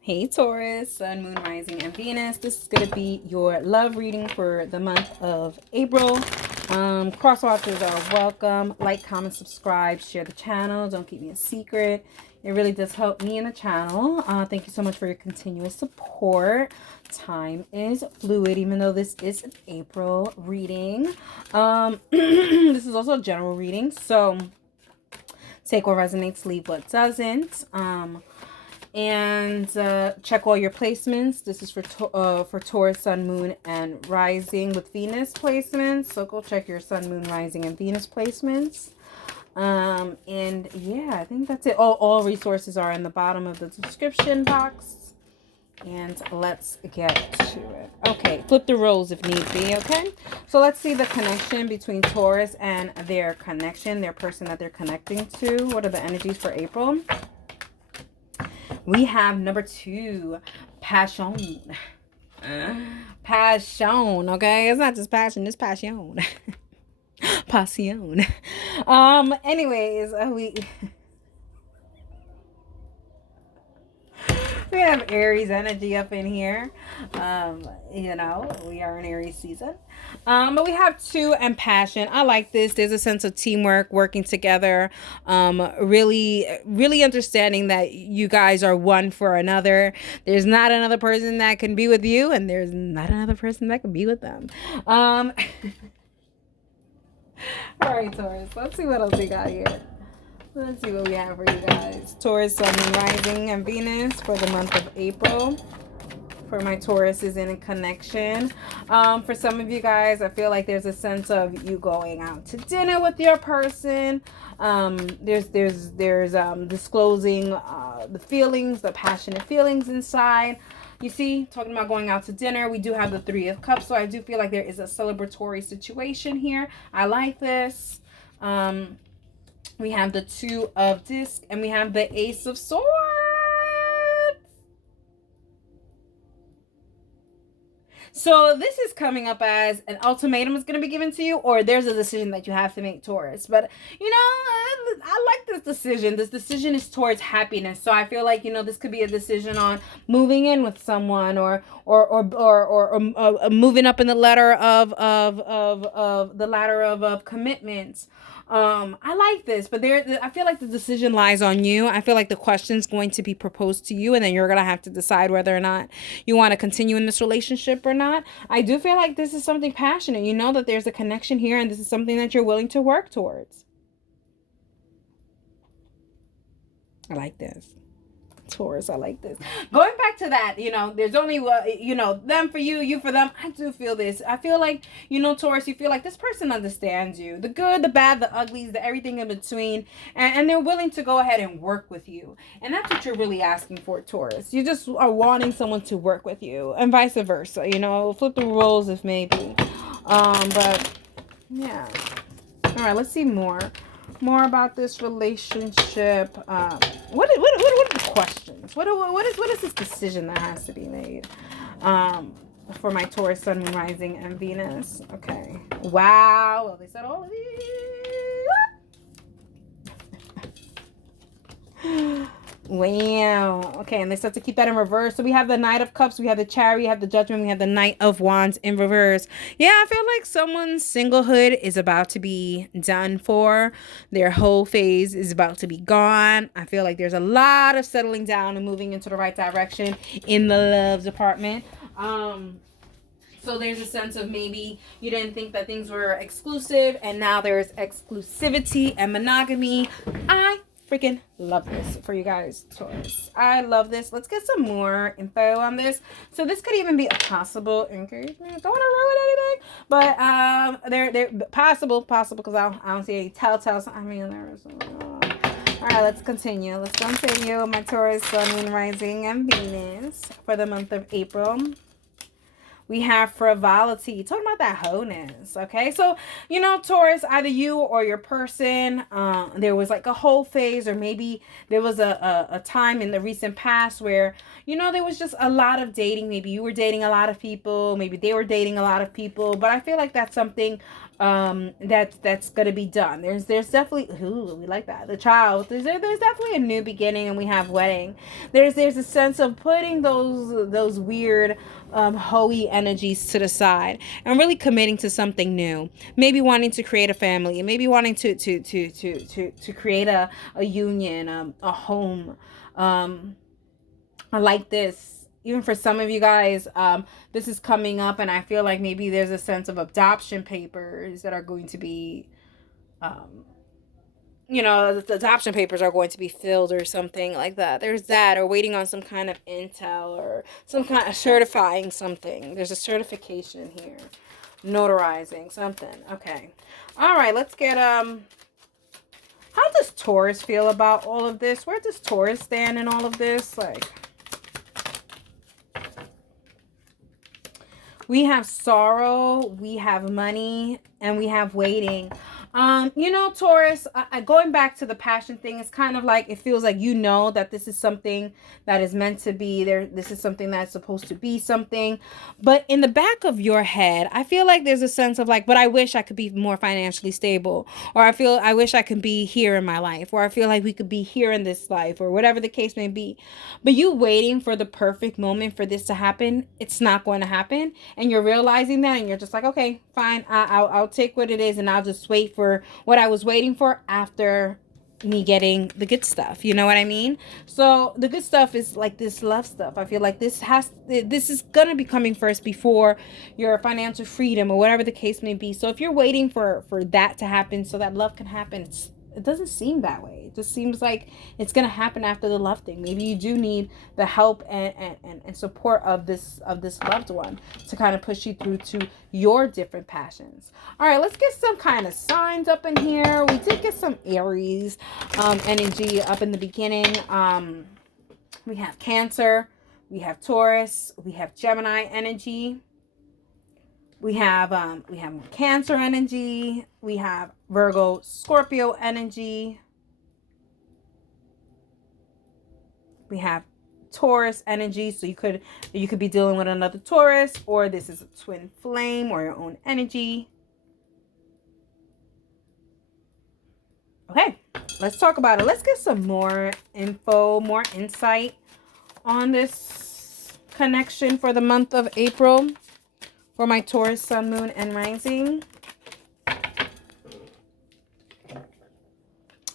Hey Taurus, Sun, Moon, Rising, and Venus. This is going to be your love reading for the month of April. Cross watchers are welcome. Like, comment, subscribe, share the channel. Don't keep me a secret. It really does help me in the channel. Thank you so much for your continuous support. Time is fluid, even though this is an April reading. This is also a general reading, so take what resonates, leave what doesn't. And check all your placements. This is for Taurus, Sun, Moon, and Rising with Venus placements. So go check your Sun, Moon, Rising, and Venus placements. And yeah, I think that's it. All resources are in the bottom of the description box. And let's get to it. Okay, flip the roles if need be, okay? So let's see the connection between Taurus and their connection, their person that they're connecting to. What are the energies for April? We have number 2, passion. Passion, okay? It's not just passion, it's passion. Passion. Anyways, we have Aries energy up in here. You know, we are in Aries season. But we have 2 and passion. I like this. There's a sense of teamwork, working together. Really understanding that you guys are one for another. There's not another person that can be with you, and there's not another person that can be with them. All right, Taurus. Let's see what else we got here. Let's see what we have for you guys. Taurus, Sun, Moon, Rising, and Venus for the month of April. For my Taurus is in a connection. For some of you guys, I feel like there's a sense of you going out to dinner with your person. There's disclosing the feelings, the passionate feelings inside. You see, talking about going out to dinner, we do have the 3 of Cups, so I do feel like there is a celebratory situation here. I like this. We have the 2 of Discs, and we have the Ace of Swords. So this is coming up as an ultimatum is going to be given to you, or there's a decision that you have to make, Taurus. But, you know, I like this decision. This decision is towards happiness. So I feel like, you know, this could be a decision on moving in with someone or moving up in the ladder of commitments. I like this, but I feel like the decision lies on you. I feel like the question's going to be proposed to you, and then you're going to have to decide whether or not you want to continue in this relationship or not. I do feel like this is something passionate. You know that there's a connection here, and this is something that you're willing to work towards. I like this. Taurus, I like this. Going back to that, you know, there's only, you know, them for you, you for them. I do feel this. I feel like, you know, Taurus, you feel like this person understands you. The good, the bad, the uglies, the everything in between. And they're willing to go ahead and work with you. And that's what you're really asking for, Taurus. You just are wanting someone to work with you. And vice versa, you know, flip the roles if maybe. But, yeah. All right, let's see more about this relationship. What are the questions? What is this decision that has to be made for my Taurus, Sun, Moon, Rising, and Venus? Okay. Wow. Well, they said all of these. Wow. Okay, and they said to keep that in reverse. So we have the Knight of Cups, we have the Chariot, we have the Judgment, we have the Knight of Wands in reverse. Yeah, I feel like someone's singlehood is about to be done for. Their whole phase is about to be gone. I feel like there's a lot of settling down and moving into the right direction in the love department. So there's a sense of maybe you didn't think that things were exclusive, and now there's exclusivity and monogamy. I freaking love this for you guys, Taurus. I love this. Let's get some more info on this. So this could even be a possible engagement. Don't want to ruin anything, but they're possible because I don't see any telltales. I mean, there's. All right, let's continue. Let's continue. My Taurus, Sun, Moon, Rising, and Venus for the month of April. We have frivolity, talking about that wholeness, okay? So, you know, Taurus, either you or your person, there was like a whole phase, or maybe there was a time in the recent past where, you know, there was just a lot of dating. Maybe you were dating a lot of people. Maybe they were dating a lot of people. But I feel like that's something That's gonna be done. There's definitely, ooh, we like that, the child. There's definitely a new beginning, and we have wedding. There's a sense of putting those weird hoey energies to the side and really committing to something new. Maybe wanting to create a family, maybe wanting to create a union, a home. I like this. Even for some of you guys, this is coming up, and I feel like maybe there's a sense of adoption papers that are going to be, um, the adoption papers are going to be filled or something like that. There's that, or waiting on some kind of intel or some kind of certifying something. There's a certification here, notarizing something. Okay, all right. Let's get How does Taurus feel about all of this? Where does Taurus stand in all of this? Like, we have sorrow, we have money, and we have waiting. Taurus, going back to the passion thing, it's kind of like, it feels like that this is something that is meant to be there. This is something that's supposed to be something. But in the back of your head, I feel like there's a sense of like, but I wish I could be more financially stable. Or I wish I could be here in my life. Or I feel like we could be here in this life, or whatever the case may be. But you waiting for the perfect moment for this to happen, it's not going to happen. And you're realizing that, and you're just like, okay, fine, I'll take what it is, and I'll just wait for what I was waiting for after me getting the good stuff. You know what I mean? So the good stuff is like this love stuff. I feel like this is gonna be coming first before your financial freedom or whatever the case may be. So if you're waiting for that to happen so that love can happen, it doesn't seem that way. It just seems like it's gonna happen after the love thing. Maybe you do need the help and support of this loved one to kind of push you through to your different passions. All right, let's get some kind of signs up in here. We did get some Aries energy up in the beginning. We have Cancer, we have Taurus, we have Gemini energy. We have Cancer energy. We have Virgo, Scorpio energy. We have Taurus energy. So you could be dealing with another Taurus, or this is a twin flame or your own energy. Okay, let's talk about it. Let's get some more info, more insight on this connection for the month of April. For my Taurus, Sun, Moon, and Rising.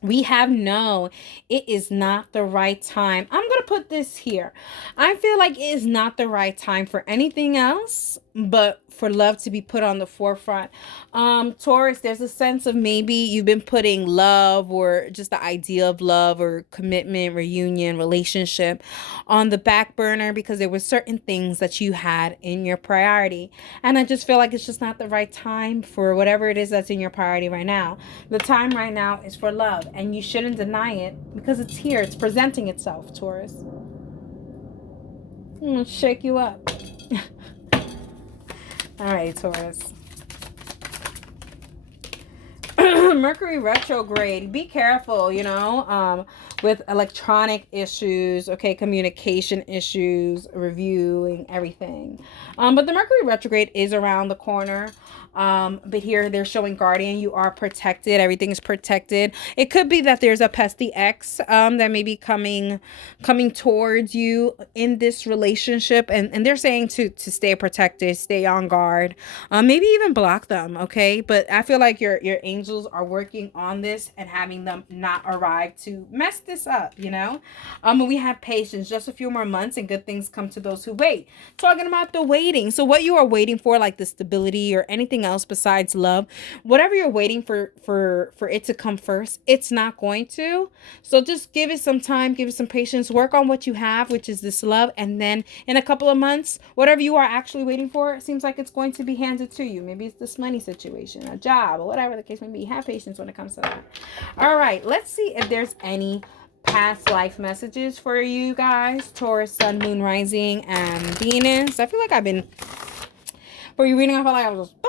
We have no, it is not the right time. I'm going to put this here. I feel like it is not the right time for anything else but for love to be put on the forefront. Taurus, there's a sense of maybe you've been putting love or just the idea of love or commitment, reunion, relationship on the back burner because there were certain things that you had in your priority. And I just feel like it's just not the right time for whatever it is that's in your priority right now. The time right now is for love, and you shouldn't deny it because it's here. It's presenting itself, Taurus. I'm going to shake you up. All right, Taurus. Mercury retrograde. Be careful, with electronic issues, okay, communication issues, reviewing everything. But the Mercury retrograde is around the corner. But here they're showing guardian. You are protected. Everything is protected. It could be that there's a pesky ex that may be coming towards you in this relationship, and they're saying to stay protected, stay on guard, maybe even block them. Okay, but I feel like your angels are working on this and having them not arrive to mess this up. And we have patience. Just a few more months, and good things come to those who wait. Talking about the waiting. So what you are waiting for, like the stability or anything else besides love, whatever you're waiting for it to come first, it's not going to. So just give it some time, give it some patience, work on what you have, which is this love, and then in a couple of months, whatever you are actually waiting for, it seems like it's going to be handed to you. Maybe it's this money situation, a job, or whatever the case may be. Have patience when it comes to that. All right, let's see if there's any past life messages for you guys, Taurus, Sun, Moon, Rising, and Venus. I feel like I've been, for you reading, I feel like I was just,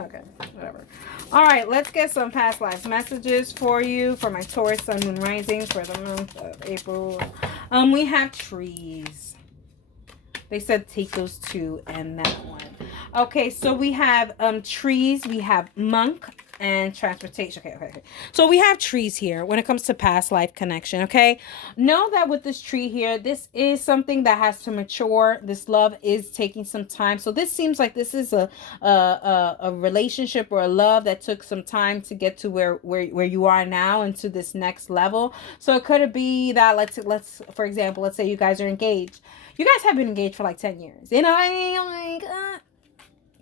okay, whatever. All right, let's get some past life messages for you, for my Taurus, Sun, Moon, Rising for the month of April. We have trees. They said take those two and that one. Okay, so we have trees, we have monk, and transportation. Okay. So we have trees here when it comes to past life connection, okay? Know that with this tree here, this is something that has to mature. This love is taking some time. So this seems like this is a relationship or a love that took some time to get to where you are now and to this next level. So it could be that let's for example, let's say you guys are engaged. You guys have been engaged for like 10 years. You know, I mean, like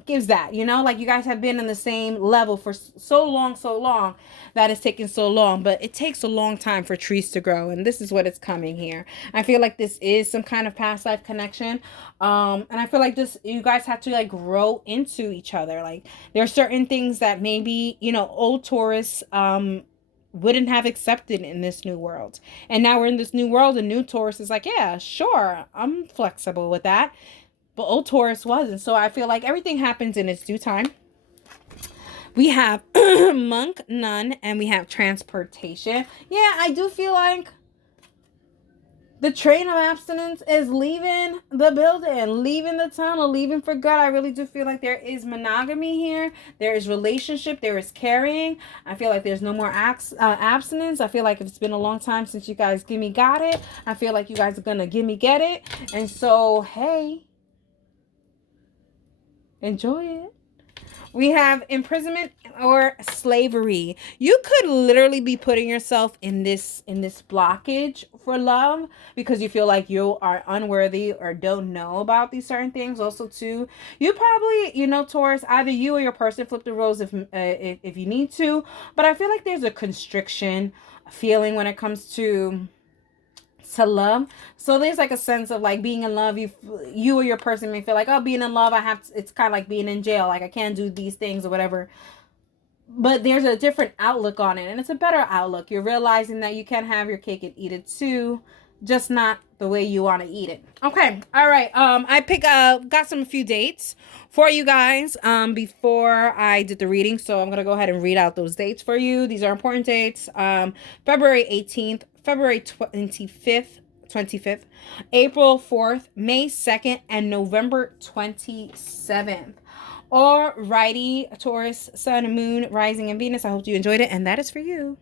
gives that, you know, like you guys have been in the same level for so long that it's taken so long, but it takes a long time for trees to grow, and this is what it's coming here. I feel like this is some kind of past life connection, and I feel like this, you guys have to like grow into each other. Like there are certain things that maybe, you know, old Taurus wouldn't have accepted in this new world, and now we're in this new world, and new Taurus is like, yeah, sure, I'm flexible with that. But old Taurus wasn't. So I feel like everything happens in its due time. We have monk, nun, and we have transportation. Yeah, I do feel like the train of abstinence is leaving the building, leaving the tunnel, leaving for good. I really do feel like there is monogamy here. There is relationship. There is carrying. I feel like there's no more abstinence. I feel like if it's been a long time since you guys gimme got it, I feel like you guys are going to gimme get it. And so, hey, enjoy it. We have imprisonment or slavery. You could literally be putting yourself in this blockage for love because you feel like you are unworthy or don't know about these certain things. Also, too, you probably, you know, Taurus, either you or your person, flip the roles if you need to. But I feel like there's a constriction feeling when it comes to love. So there's like a sense of like being in love, you or your person may feel like, oh, being in love, it's kind of like being in jail, like I can't do these things or whatever. But there's a different outlook on it, and it's a better outlook. You're realizing that you can have your cake and eat it too, just not the way you want to eat it. Okay, all right. I got a few dates for you guys before I did the reading, so I'm gonna go ahead and read out those dates for you. These are important dates. February 18th, February 25th, April 4th, May 2nd, and November 27th. Alrighty, Taurus, Sun, Moon, Rising, and Venus. I hope you enjoyed it, and that is for you.